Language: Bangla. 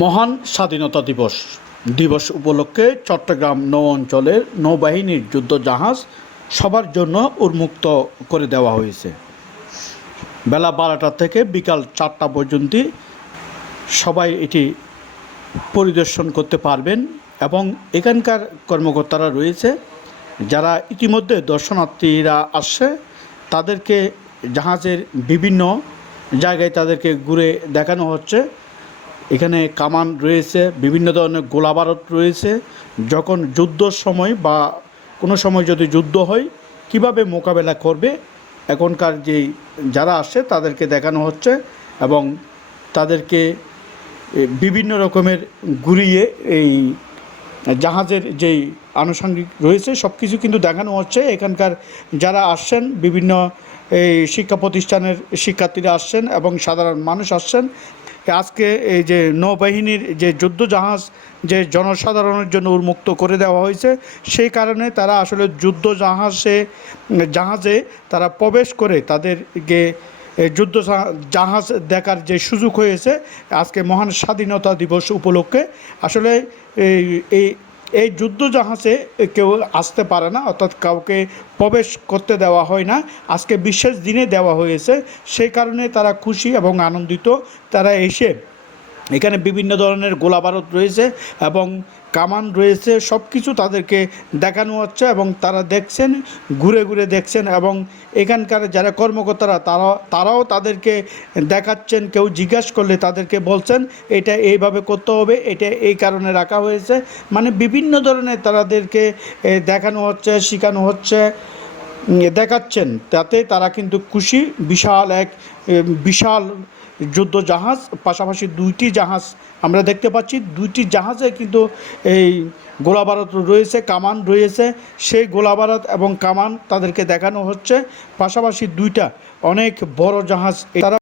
মহান স্বাধীনতা দিবস উপলক্ষে চট্টগ্রাম নৌ অঞ্চলের নৌবাহিনীর যুদ্ধজাহাজ সবার জন্য উন্মুক্ত করে দেওয়া হয়েছে। বেলা 12টা থেকে বিকাল 4টা পর্যন্ত সবাই এটি পরিদর্শন করতে পারবেন এবং এখানকার কর্মকর্তারা রয়েছে যারা ইতিমধ্যে দর্শনার্থীরা আসছে তাদেরকে জাহাজের বিভিন্ন জায়গায় তাদেরকে ঘুরে দেখানো হচ্ছে। এখানে কামান রয়েছে, বিভিন্ন ধরনের গোলাবারুদ রয়েছে। যখন যুদ্ধর সময় বা কোনো সময় যদি যুদ্ধ হয় কিভাবে মোকাবেলা করবে এখনকার যেই যারা আসছে তাদেরকে দেখানো হচ্ছে এবং তাদেরকে বিভিন্ন রকমের ঘুরিয়ে এই জাহাজের যেই আনুষঙ্গিক রয়েছে সব কিছু কিন্তু দেখানো হচ্ছে। এখানকার যারা আসছেন বিভিন্ন এই শিক্ষা প্রতিষ্ঠানের শিক্ষার্থীরা আসছেন এবং সাধারণ মানুষ আসছেন। আজকে এই যে নৌবাহিনীর যে যুদ্ধজাহাজ যে জনসাধারণের জন্য উন্মুক্ত করে দেওয়া হয়েছে সেই কারণে তারা আসলে জাহাজে তারা প্রবেশ করে তাদেরকে যুদ্ধ জাহাজ দেখার যে সুযোগ হয়েছে আজকে মহান স্বাধীনতা দিবস উপলক্ষে। আসলে এই এই যুদ্ধজাহাজে কেউ আসতে পারে না, অর্থাৎ কাউকে প্রবেশ করতে দেওয়া হয় না। আজকে বিশেষ দিনে দেওয়া হয়েছে, সেই কারণে তারা খুশি এবং আনন্দিত। তারা এসে এখানে বিভিন্ন ধরনের গোলাবারুদ রয়েছে এবং কামান রয়েছে, সব কিছু তাদেরকে দেখানো হচ্ছে এবং তারা দেখছেন, ঘুরে ঘুরে দেখছেন এবং এখানকার যারা কর্মকর্তারা তারাও তাদেরকে দেখাচ্ছেন। কেউ জিজ্ঞাসা করলে তাদেরকে বলছেন এটা এইভাবে করতে হবে, এটা এই কারণে রাখা হয়েছে। মানে বিভিন্ন ধরনের তাদেরকে দেখানো হচ্ছে, শেখানো হচ্ছে, দেখাচ্ছেন। তাতে তারা কিন্তু খুশি। বিশাল যুদ্ধ জাহাজ, পাশাপাশি দুইটি জাহাজ আমরা দেখতে পাচ্ছি। দুইটি জাহাজে কিন্তু এই গোলাবারুদ রয়েছে, কামান রয়েছে। সেই গোলাবারুদ এবং কামান তাদেরকে দেখানো হচ্ছে। পাশাপাশি দুইটা অনেক বড় জাহাজ তারা